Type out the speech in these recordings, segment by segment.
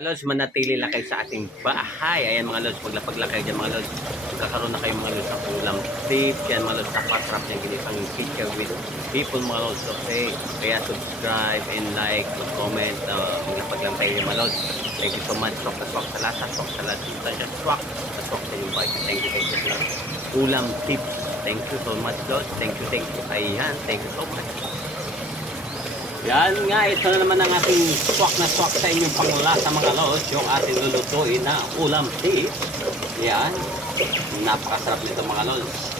Lods, manatili lang kayo sa ating bahay. Ayan mga lods, paglapag lang kayo dyan mga lods. Magkakaroon na kayo mga lods ng ulam tip. Yan mga lods, napasarap yung ginisang picture with people mga lods. Okay, kaya subscribe and like, comment. Maglapag lang kayo mga lods. Thank you so much. Swak na swak sa lasa, swak sa lasa, swak na swak sa yung bite. Thank you lods. Ulam tip. Thank you so much lods. Thank you. Ayan, thank you so much. Yan nga, ito na naman ang ating swak na swak sa inyong panglasa mga lods, yung ating lulutuin na ulam tea. Yan, napakasarap nito mga lods.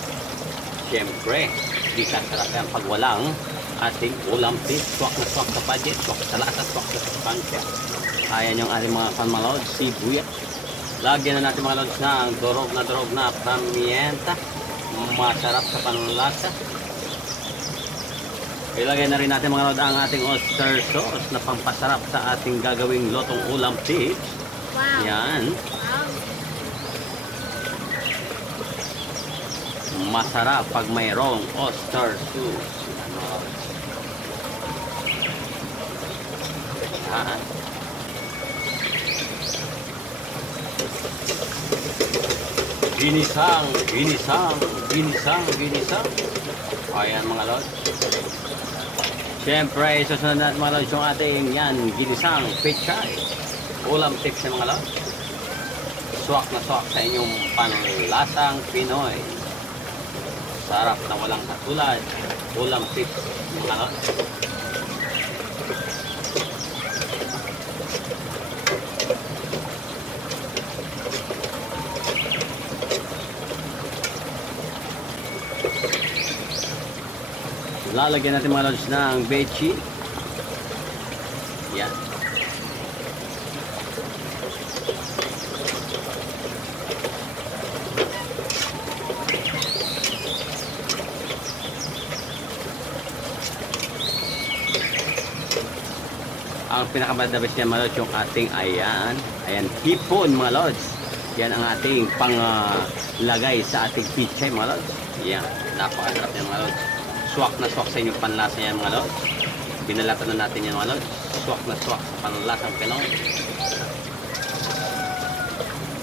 Siyempre, di ka sarap yan pag walang ating ulam tea. Swak na swak sa budget, swak sa lasa, swak sa sustansya. Ayan yung ating mga fan mga lods, sibuyat. Lagyan na natin mga lods na ang durog na pamienta. Masarap sa panlasa. Ilagay na rin natin mga lods ang ating oyster sauce na pampasarap sa ating gagawing lotong ulam tips. Wow. Yan. Wow. Masarap pag mayroong oyster sauce. Yan. Ginisang. Ayan mga lods. Siyempre, susunod natin mga lods yung ating yan, ginisang pechay. Ulam tips ng mga lods. Swak na swak sa inyong panlasang Pinoy. Sarap na walang katulad. Ulam tips mga lods. Lalagyan natin mga lods ng bechi. Yan. Ang pinakamadabis niya mga lods yung ating ayan hipon mga lods. Yan ang ating lagay sa ating pichay mga lods. Yan, napakasarap niya mga lods. Swak na swak sa inyong panlasa yan mga lods. Binalatan na natin yan mga lods. Swak na swak sa panlasang Pinoy.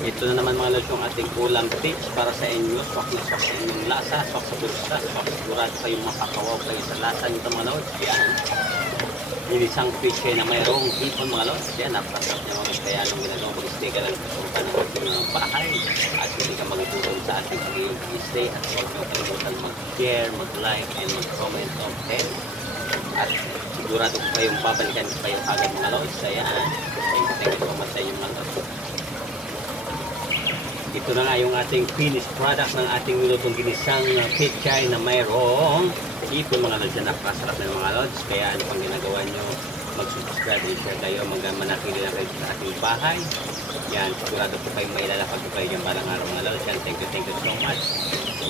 Ito na naman mga lods yung ating ulam tips para sa inyo. Swak na swak sa inyong lasa, swak sa bulsa, swak sigurado kayong makakawaw kayo sa lasa nito mga lods. Yan. Yung isang pichay na mayroong hipon mga lods. Yan, napakasarap niya mga lods. Kaya anong ginagawa, mag-stay ka lang sa ng ating bahay at hindi ka magtulong sa ating pag-stay at huwag nyo kalimutan mag-share, mag-like, and mag-comment. Okay? At sigurado ko kayong babalikan ko kayo agad mga lods. Ayan. Thank you so much sa inyong mga lods. Ito na nga yung ating finished product ng ating nilutong ginisang pechay na mayroong ipon mga lods. Napakasarap na mga lods. Kaya ano pang ginagawa nyo, mag-subscribe and share kayo, manatili lang kayo sa ating bahay. Yan, sigurado po kayo may lalapag po kayo yung balang araw mga lods. Yan, thank you so much.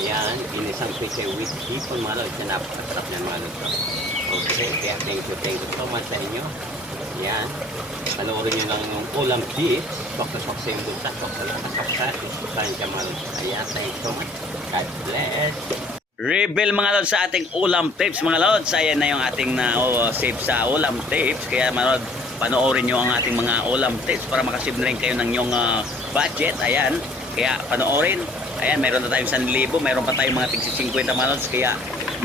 Yan, ginisang pechay with ipon mga lods. Yan, napakasarap na mga lods. Okay, kaya thank you so much sa inyo. Yan, panoorin nyo lang yung ulam tips. Swak na swak sa yung bulsa, swak sa sustansya mga lods. Ayan, thank you so much. God bless. Reveal mga lods sa ating ulam tips mga lods. Ayan na yung ating save sa ulam tips. Kaya mga lods, panoorin nyo ang ating mga ulam tips para makasave na rin kayo ng inyong budget. Ayan, kaya panoorin. Ayan, meron na tayong 1,000. Meron pa tayong mga tigsi 50 mga lods. Kaya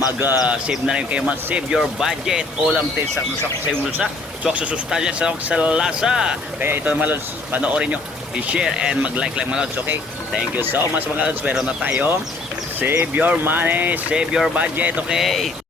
mag-save na rin kayo. Mag-save your budget. Ulam tips sa bulsa, swak sa sustansya, swak sa lasa. Kaya ito mga lods, panoorin nyo, i-share and mag-like lang mga lods. Okay, thank you so much mga lods. Meron na tayo. Save your money, save your budget, okay?